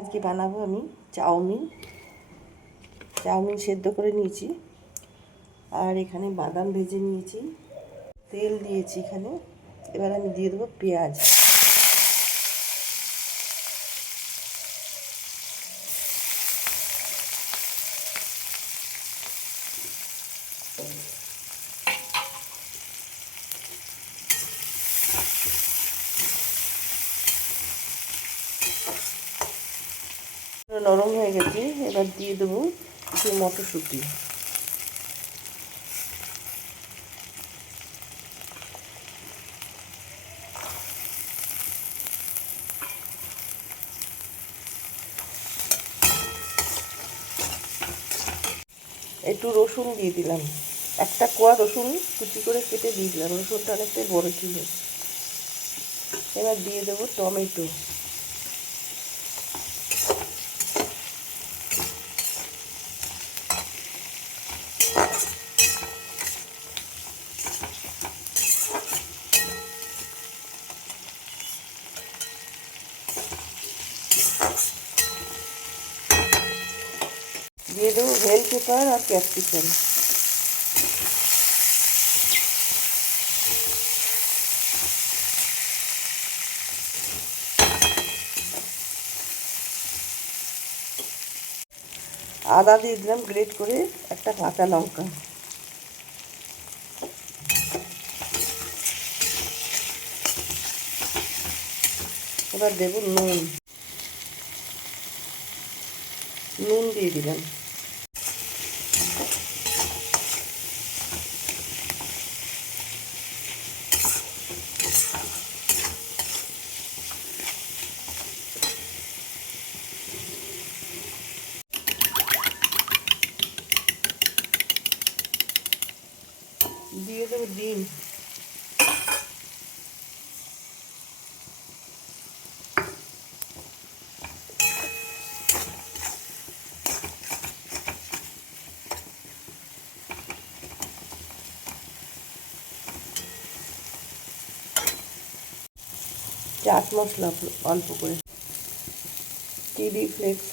আজকে বানাবো আমি চাউমিন। চাউমিন সেদ্ধ করে নিয়েছি, আর এখানে বাদাম ভেজে নিয়েছি, তেল দিয়েছি এখানে। এবার আমি দিয়ে দেবো পেঁয়াজ। নরম হয়ে গেছে, এবার দিয়ে দেবো কিছু মটরশুঁটি। একটু রসুন দিয়ে দিলাম, একটা কোয়া রসুন কুচি করে কেটে দিয়ে দিলাম, রসুনটা অনেকটাই বড় ছিল। এবার দিয়ে দেবো টমেটো। দিয়ে দেবো বেল পেপার আর ক্যাপসিকাম। আদা দিয়ে দিলাম গ্রেট করে, একটা কাঁচা লঙ্কা। এবার দেবো নুন, নুন দিয়ে দিলাম। দিয়ে দেবো ডিম। চাট মশলা অল্প করে, চিলি ফ্লেক্স,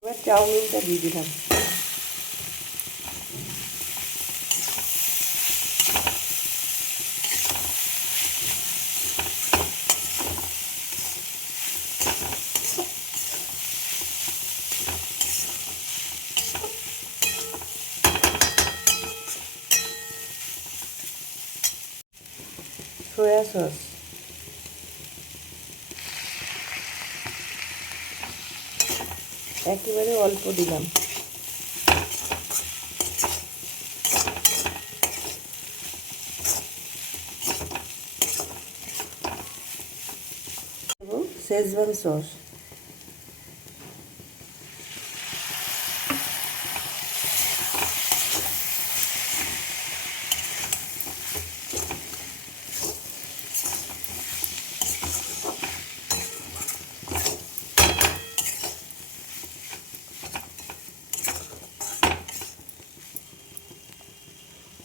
এবার চাউমিনটা দিয়ে দিলাম। সয়া সস, একেবারে অল্প দিলাম। শেজওয়ান সস,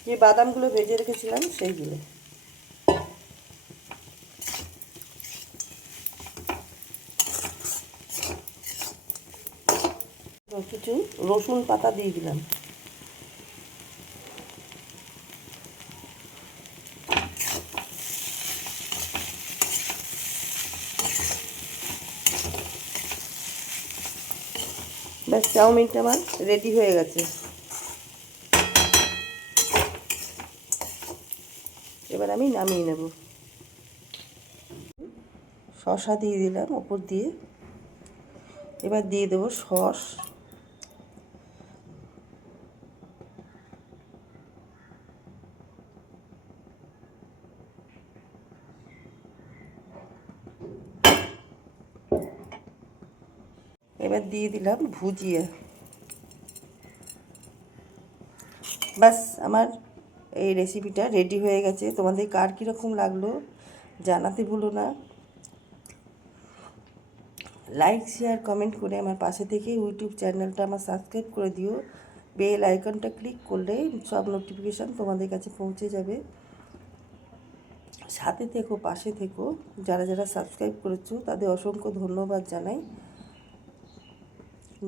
যে বাদামগুলো ভেজে রেখেছিলাম সেইগুলো। কিছু রসুন পাতা দিয়ে দিলাম। ব্যাস, চাউমিনটা আমার রেডি হয়ে গেছে। এবার আমি নামিয়ে নেব। শসা দিয়ে দিলাম ওপর দিয়ে। এবার দিয়ে দেবো সস। এবার দিয়ে দিলাম ভুজিয়া। ব্যাস, আমার এই রেসিপিটা রেডি হয়ে গেছে। তোমাদের কার কীরকম লাগলো জানাতে ভুলো না। লাইক শেয়ার কমেন্ট করে আমার পাশে থেকে ইউটিউব চ্যানেলটা আমার সাবস্ক্রাইব করে দিও। বেল আইকনটা ক্লিক করলে সব নোটিফিকেশান তোমাদের কাছে পৌঁছে যাবে। সাথে থেকো, পাশে থেকো। যারা যারা সাবস্ক্রাইব করেছো তাদের অসংখ্য ধন্যবাদ জানাই।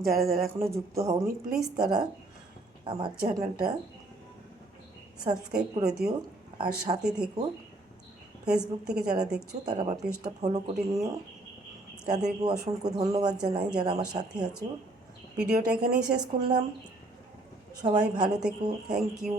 যারা যারা এখনও যুক্ত হওনি প্লিজ তারা আমার চ্যানেলটা সাবস্ক্রাইব করে দিও আর সাথে থেকো। ফেসবুক থেকে যারা দেখছো তারা আমার পেজটা ফলো করে নিও। তাদেরকেও অসংখ্য ধন্যবাদ জানাই যারা আমার সাথে আছো। ভিডিওটা এখানেই শেষ করলাম। সবাই ভালো থেকো। Thank you.